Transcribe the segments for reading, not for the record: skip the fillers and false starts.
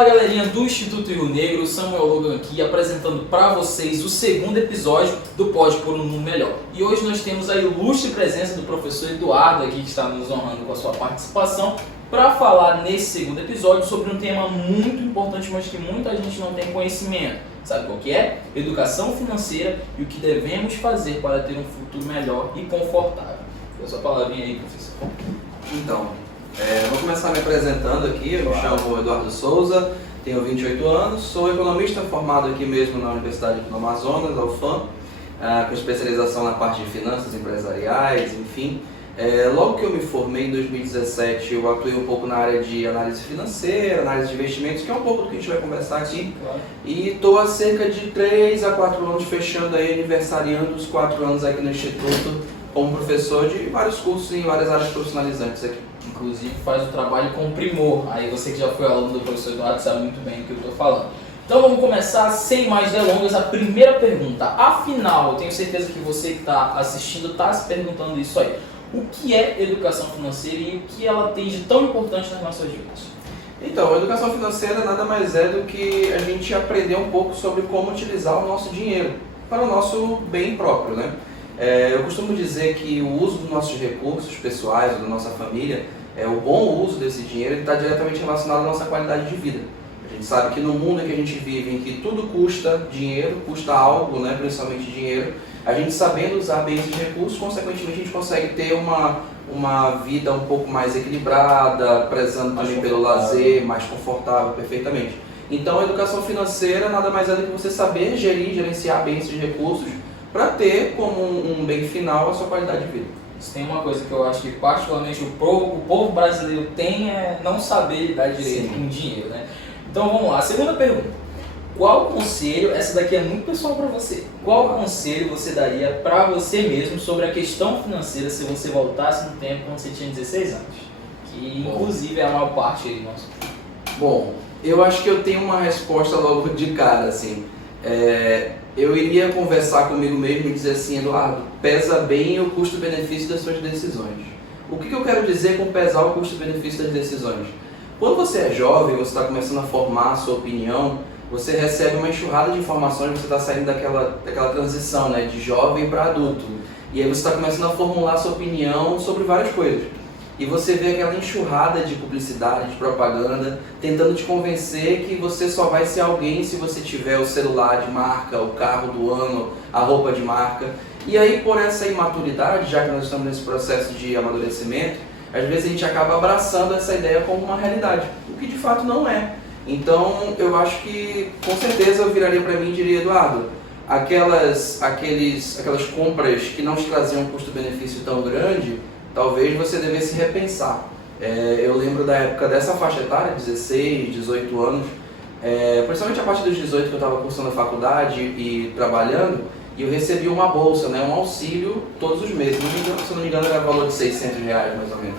Fala galerinha do Instituto Rio Negro, Samuel Logan aqui apresentando para vocês o segundo episódio do Pode Por um Mundo Melhor. E hoje nós temos a ilustre presença do professor Eduardo aqui que está nos honrando com a sua participação para falar nesse segundo episódio sobre um tema muito importante, mas que muita gente não tem conhecimento. Sabe qual que é? Educação financeira e o que devemos fazer para ter um futuro melhor e confortável. Dê a sua palavrinha aí, professor. Então, vou começar me apresentando aqui. Eu me chamo Eduardo Souza, tenho 28 anos, sou economista formado aqui mesmo na Universidade do Amazonas, a UFAM, com especialização na parte de finanças empresariais, enfim. Logo que eu me formei em 2017, eu atuei um pouco na área de análise financeira, análise de investimentos, que é um pouco do que a gente vai conversar aqui. Claro. E estou há cerca de 3 a 4 anos fechando aí, aniversariando os 4 anos aqui no Instituto, como professor de vários cursos em várias áreas profissionalizantes aqui. Inclusive faz o trabalho com primor. Aí você que já foi aluno do professor Eduardo sabe muito bem o que eu estou falando. Então vamos começar sem mais delongas. A primeira pergunta. Afinal, eu tenho certeza que você que está assistindo está se perguntando isso aí. O que é educação financeira e o que ela tem de tão importante nas nossas vidas? Então, a educação financeira nada mais é do que a gente aprender um pouco sobre como utilizar o nosso dinheiro para o nosso bem próprio, né? Eu costumo dizer que o uso dos nossos recursos pessoais, ou da nossa família, o bom uso desse dinheiro está diretamente relacionado à nossa qualidade de vida. A gente sabe que no mundo em que a gente vive, em que tudo custa dinheiro, custa algo, né, principalmente dinheiro, a gente sabendo usar bem esses recursos, consequentemente a gente consegue ter uma vida um pouco mais equilibrada, prezando também pelo lazer, mais confortável, perfeitamente. Então a educação financeira nada mais é do que você saber gerenciar bem esses recursos para ter como um bem final a sua qualidade de vida. Se tem uma coisa que eu acho que particularmente o povo brasileiro tem é não saber lidar direito com dinheiro, né? Então vamos lá, a segunda pergunta. Qual conselho, essa daqui é muito pessoal para você, qual conselho você daria para você mesmo sobre a questão financeira se você voltasse no tempo quando você tinha 16 anos? Que inclusive é a maior parte aí nosso. Bom, eu acho que eu tenho uma resposta logo de cara, assim. Eu iria conversar comigo mesmo e dizer assim, Eduardo, pesa bem o custo-benefício das suas decisões. O que eu quero dizer com pesar o custo-benefício das decisões? Quando você é jovem, você está começando a formar a sua opinião, você recebe uma enxurrada de informações, você está saindo daquela transição, né, de jovem para adulto. E aí você está começando a formular a sua opinião sobre várias coisas. E você vê aquela enxurrada de publicidade, de propaganda, tentando te convencer que você só vai ser alguém se você tiver o celular de marca, o carro do ano, a roupa de marca. E aí, por essa imaturidade, já que nós estamos nesse processo de amadurecimento, às vezes a gente acaba abraçando essa ideia como uma realidade, o que de fato não é. Então, eu acho que, com certeza, eu viraria para mim e diria, Eduardo, aquelas compras que não te traziam um custo-benefício tão grande, talvez você devesse repensar. Eu lembro da época dessa faixa etária, 16, 18 anos, principalmente a partir dos 18 que eu estava cursando a faculdade e trabalhando, e eu recebi uma bolsa, né, um auxílio todos os meses. Se não me engano era valor de R$600 mais ou menos.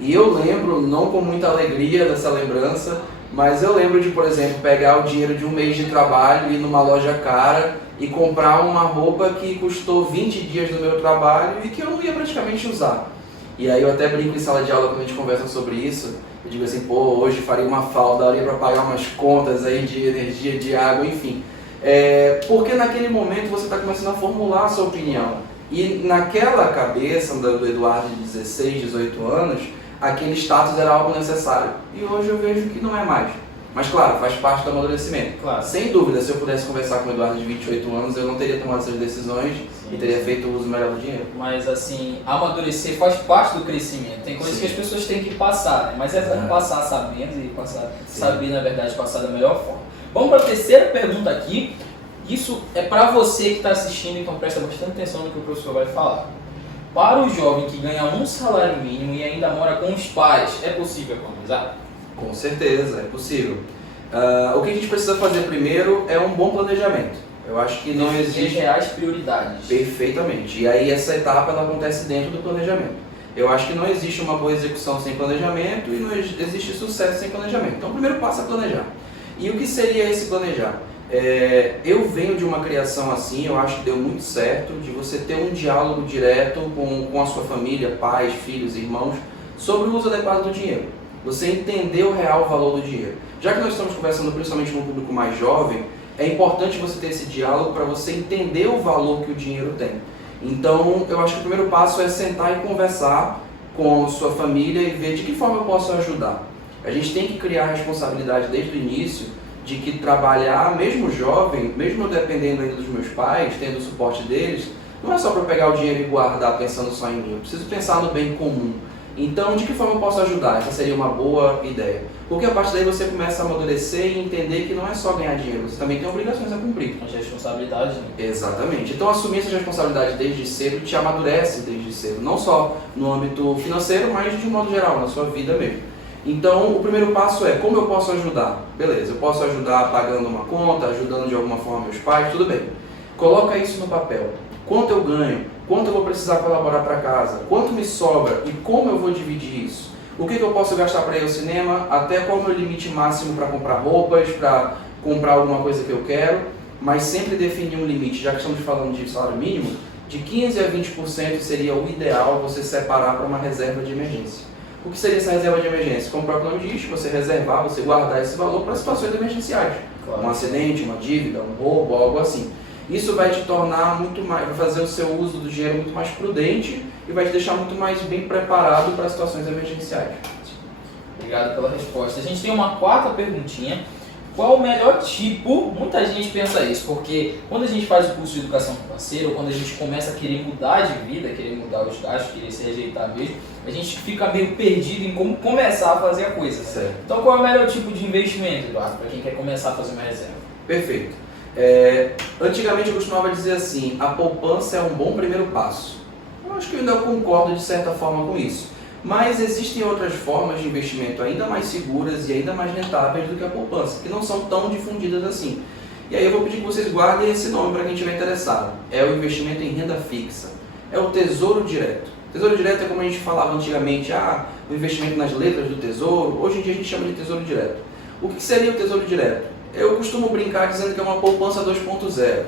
E eu lembro, não com muita alegria dessa lembrança, mas eu lembro de, por exemplo, pegar o dinheiro de um mês de trabalho, ir numa loja cara e comprar uma roupa que custou 20 dias do meu trabalho e que eu não ia praticamente usar. E aí eu até brinco em sala de aula quando a gente conversa sobre isso, eu digo assim, hoje faria uma falta, daria para pagar umas contas aí de energia, de água, enfim. Porque naquele momento você está começando a formular a sua opinião. E naquela cabeça do Eduardo de 16, 18 anos, aquele status era algo necessário. E hoje eu vejo que não é mais. Mas claro, faz parte do amadurecimento. Claro. Sem dúvida, se eu pudesse conversar com o Eduardo de 28 anos, eu não teria tomado essas decisões e teria feito o uso melhor do dinheiro. Mas assim, amadurecer faz parte do crescimento. Tem coisas que as pessoas têm que passar, né? Mas é bom passar sabendo e saber, na verdade, passar da melhor forma. Vamos para a terceira pergunta aqui. Isso é para você que está assistindo, então presta bastante atenção no que o professor vai falar. Para o jovem que ganha um salário mínimo e ainda mora com os pais, é possível economizar? Com certeza, é possível. O que a gente precisa fazer primeiro é um bom planejamento. Eu acho que não existe... reais prioridades. Perfeitamente. E aí essa etapa ela acontece dentro do planejamento. Eu acho que não existe uma boa execução sem planejamento e não existe sucesso sem planejamento. Então o primeiro passo é planejar. E o que seria esse planejar? Eu venho de uma criação assim, eu acho que deu muito certo, de você ter um diálogo direto com a sua família, pais, filhos, irmãos, sobre o uso adequado do dinheiro. Você entender o real valor do dinheiro. Já que nós estamos conversando principalmente com um público mais jovem, é importante você ter esse diálogo para você entender o valor que o dinheiro tem. Então, eu acho que o primeiro passo é sentar e conversar com sua família e ver de que forma eu posso ajudar. A gente tem que criar a responsabilidade desde o início de que trabalhar, mesmo jovem, mesmo dependendo ainda dos meus pais, tendo o suporte deles, não é só para pegar o dinheiro e guardar pensando só em mim. Eu preciso pensar no bem comum. Então, de que forma eu posso ajudar? Essa seria uma boa ideia. Porque a partir daí você começa a amadurecer e entender que não é só ganhar dinheiro, você também tem obrigações a cumprir. As responsabilidades, né? Exatamente. Então, assumir essas responsabilidades desde cedo te amadurece desde cedo. Não só no âmbito financeiro, mas de um modo geral, na sua vida mesmo. Então, o primeiro passo é, como eu posso ajudar? Beleza, eu posso ajudar pagando uma conta, ajudando de alguma forma meus pais, tudo bem. Coloca isso no papel. Quanto eu ganho? Quanto eu vou precisar colaborar para casa? Quanto me sobra? E como eu vou dividir isso? O que eu posso gastar para ir ao cinema? Até qual é o meu limite máximo para comprar roupas, para comprar alguma coisa que eu quero? Mas sempre definir um limite, já que estamos falando de salário mínimo, de 15% a 20% seria o ideal você separar para uma reserva de emergência. O que seria essa reserva de emergência? Como o próprio nome diz, você reservar, você guardar esse valor para situações emergenciais. Claro. Um acidente, uma dívida, um roubo, algo assim. Isso vai te tornar muito mais, vai fazer o seu uso do dinheiro muito mais prudente e vai te deixar muito mais bem preparado para situações emergenciais. Obrigado pela resposta. A gente tem uma quarta perguntinha. Qual o melhor tipo? Muita gente pensa isso, porque quando a gente faz o curso de educação financeira, ou quando a gente começa a querer mudar de vida, querer mudar os gastos, querer se rejeitar mesmo, a gente fica meio perdido em como começar a fazer a coisa. Certo. Então qual é o melhor tipo de investimento, Eduardo, para quem quer começar a fazer uma reserva? Perfeito. Antigamente eu costumava dizer assim, a poupança é um bom primeiro passo. Eu acho que eu ainda concordo de certa forma com isso. Mas existem outras formas de investimento ainda mais seguras e ainda mais rentáveis do que a poupança, que não são tão difundidas assim. E aí eu vou pedir que vocês guardem esse nome para quem estiver interessado. É o investimento em renda fixa. É o Tesouro Direto. Tesouro Direto é como a gente falava antigamente, o investimento nas letras do Tesouro. Hoje em dia a gente chama de Tesouro Direto. O que seria o Tesouro Direto? Eu costumo brincar dizendo que é uma poupança 2.0.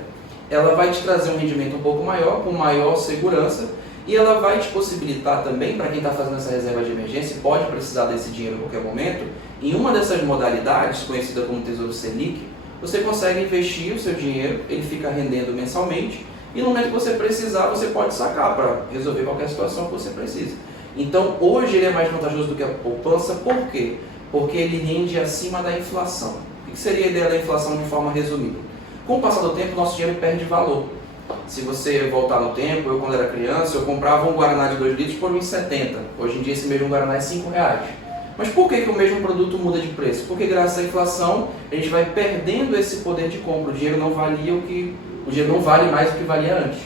Ela vai te trazer um rendimento um pouco maior, com maior segurança, e ela vai te possibilitar também, para quem está fazendo essa reserva de emergência e pode precisar desse dinheiro a qualquer momento, em uma dessas modalidades, conhecida como Tesouro Selic, você consegue investir o seu dinheiro, ele fica rendendo mensalmente, e no momento que você precisar, você pode sacar para resolver qualquer situação que você precisa. Então, hoje ele é mais vantajoso do que a poupança, por quê? Porque ele rende acima da inflação. O que seria a ideia da inflação de forma resumida? Com o passar do tempo, nosso dinheiro perde valor. Se você voltar no tempo, eu quando era criança, eu comprava um Guaraná de 2 litros por R$ 1,70. Hoje em dia esse mesmo Guaraná é R$ 5. Mas por que o mesmo produto muda de preço? Porque graças à inflação, a gente vai perdendo esse poder de compra. O dinheiro não vale mais do que valia antes.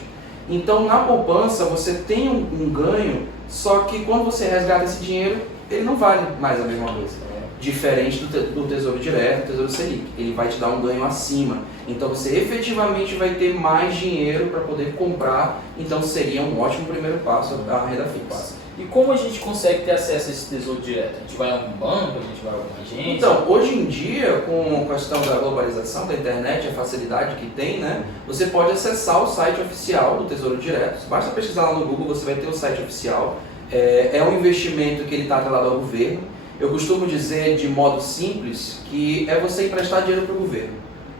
Então, na poupança, você tem um ganho, só que quando você resgata esse dinheiro, ele não vale mais a mesma coisa. Diferente do Tesouro Direto, do Tesouro Selic. Ele vai te dar um ganho acima. Então você efetivamente vai ter mais dinheiro para poder comprar. Então seria um ótimo primeiro passo a renda fixa. E como a gente consegue ter acesso a esse Tesouro Direto? A gente vai a algum banco, a gente vai a alguma agência? Então, hoje em dia, com a questão da globalização da internet, a facilidade que tem, né? Você pode acessar o site oficial do Tesouro Direto. Basta pesquisar lá no Google, você vai ter o site oficial. É um investimento que ele está atrelado ao governo. Eu costumo dizer de modo simples que é você emprestar dinheiro para o governo.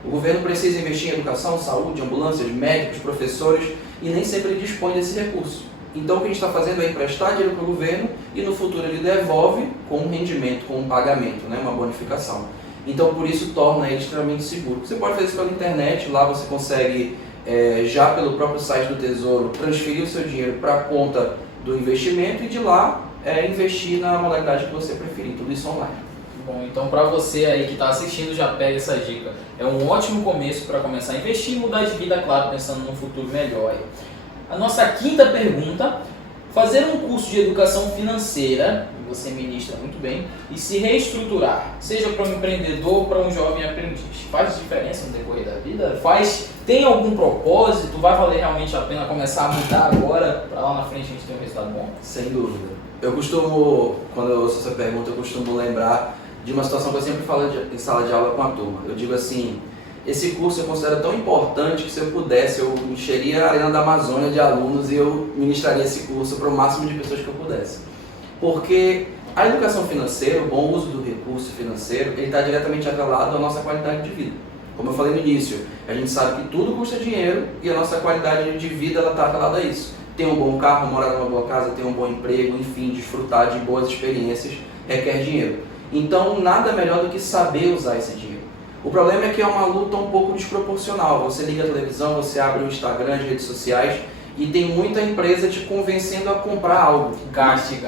O governo precisa investir em educação, saúde, ambulâncias, médicos, professores e nem sempre ele dispõe desse recurso. Então o que a gente está fazendo é emprestar dinheiro para o governo e no futuro ele devolve com um rendimento, com um pagamento, né, uma bonificação. Então por isso torna ele extremamente seguro. Você pode fazer isso pela internet, lá você consegue já pelo próprio site do Tesouro transferir o seu dinheiro para a conta do investimento e de lá investir na modalidade que você preferir, tudo isso online. Bom, então para você aí que está assistindo, já pega essa dica. É um ótimo começo para começar a investir e mudar de vida, claro, pensando num futuro melhor aí. A nossa quinta pergunta: fazer um curso de educação financeira, que você ministra muito bem, e se reestruturar, seja para um empreendedor ou para um jovem aprendiz, faz diferença no decorrer da vida? Tem algum propósito? Vai valer realmente a pena começar a mudar agora, para lá na frente a gente ter um resultado bom? Sem dúvida. Eu costumo, quando eu ouço essa pergunta, eu costumo lembrar de uma situação que eu sempre falo em sala de aula com a turma. Eu digo assim, esse curso eu considero tão importante que se eu pudesse, eu encheria a Arena da Amazônia de alunos e eu ministraria esse curso para o máximo de pessoas que eu pudesse. Porque A educação financeira, o bom uso do recurso financeiro, ele está diretamente atrelado à nossa qualidade de vida. Como eu falei no início, a gente sabe que tudo custa dinheiro e a nossa qualidade de vida está atrelada a isso. Ter um bom carro, morar numa boa casa, ter um bom emprego, enfim, desfrutar de boas experiências requer dinheiro. Então, nada melhor do que saber usar esse dinheiro. O problema é que é uma luta um pouco desproporcional. Você liga a televisão, você abre o Instagram, as redes sociais e tem muita empresa te convencendo a comprar algo. Gaste.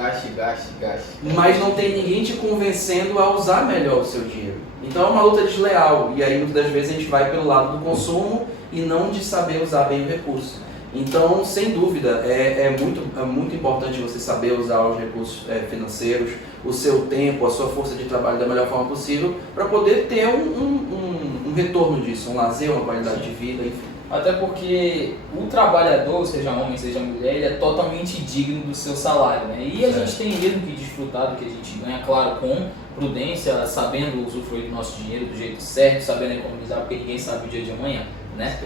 Mas não tem ninguém te convencendo a usar melhor o seu dinheiro. Então é uma luta desleal e aí muitas das vezes a gente vai pelo lado do consumo e não de saber usar bem o recurso. Então, sem dúvida, é muito importante você saber usar os recursos financeiros, o seu tempo, a sua força de trabalho da melhor forma possível para poder ter um retorno disso, um lazer, uma qualidade de vida, enfim. Até porque o trabalhador, seja homem, seja mulher, ele é totalmente digno do seu salário, né? E a gente tem mesmo que desfrutar do que a gente ganha, claro, com prudência, sabendo usufruir do nosso dinheiro do jeito certo, sabendo economizar, porque ninguém sabe o dia de amanhã, né?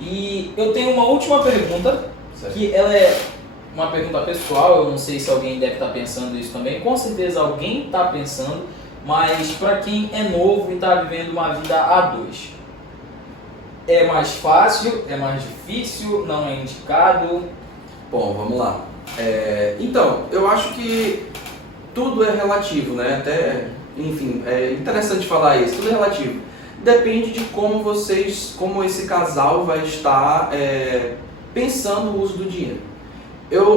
E eu tenho uma última pergunta, que ela é uma pergunta pessoal, eu não sei se alguém deve estar pensando isso também, com certeza alguém está pensando, mas para quem é novo e está vivendo uma vida a dois, é mais fácil, é mais difícil, não é indicado? Bom, vamos lá. Então, eu acho que tudo é relativo, né? Até, enfim, é interessante falar isso, tudo é relativo. Depende de como esse casal vai estar pensando o uso do dinheiro.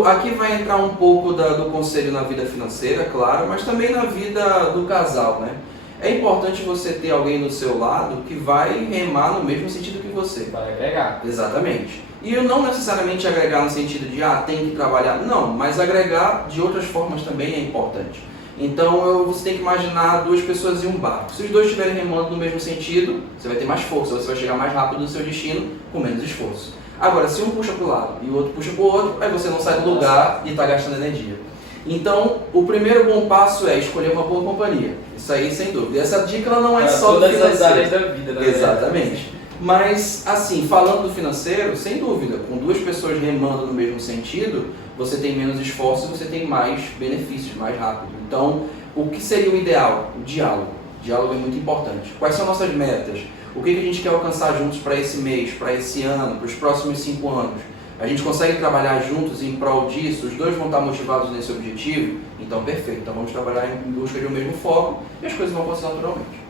Aqui vai entrar um pouco do conselho na vida financeira, claro, mas também na vida do casal, né? É importante você ter alguém do seu lado que vai remar no mesmo sentido que você. Vai agregar. Exatamente. E não necessariamente agregar no sentido de, tem que trabalhar. Não, mas agregar de outras formas também é importante. Então você tem que imaginar duas pessoas em um barco. Se os dois estiverem remando no mesmo sentido, você vai ter mais força, você vai chegar mais rápido no seu destino com menos esforço. Agora, se um puxa para o lado e o outro puxa para o outro, aí você não sai do lugar e está gastando energia. Então, o primeiro bom passo é escolher uma boa companhia. Isso aí, sem dúvida. Essa dica ela não é só do financeiro. Todas as áreas da vida, né? Exatamente. Mas, assim, falando do financeiro, sem dúvida, com duas pessoas remando no mesmo sentido, você tem menos esforço e você tem mais benefícios, mais rápido. Então, o que seria o ideal? O diálogo. O diálogo é muito importante. Quais são nossas metas? O que a gente quer alcançar juntos para esse mês, para esse ano, para os próximos 5 anos? A gente consegue trabalhar juntos em prol disso? Os dois vão estar motivados nesse objetivo? Então, perfeito. Então, vamos trabalhar em busca de um mesmo foco e as coisas vão acontecer naturalmente.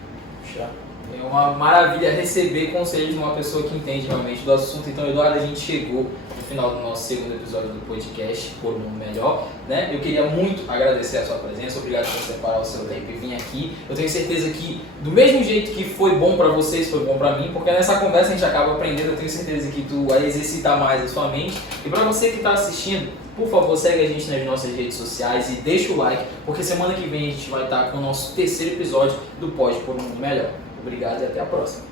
É uma maravilha receber conselhos de uma pessoa que entende realmente do assunto. Então, Eduardo, a gente chegou no final do nosso segundo episódio do podcast, Por um Mundo Melhor, né? Eu queria muito agradecer a sua presença, obrigado por separar o seu tempo e vir aqui. Eu tenho certeza que, do mesmo jeito que foi bom para vocês, foi bom para mim, porque nessa conversa a gente acaba aprendendo. Eu tenho certeza que tu vai exercitar mais a sua mente. E para você que está assistindo, por favor, segue a gente nas nossas redes sociais e deixa o like, porque semana que vem a gente vai estar com o nosso terceiro episódio do Pod Por um Mundo Melhor. Obrigado e até a próxima.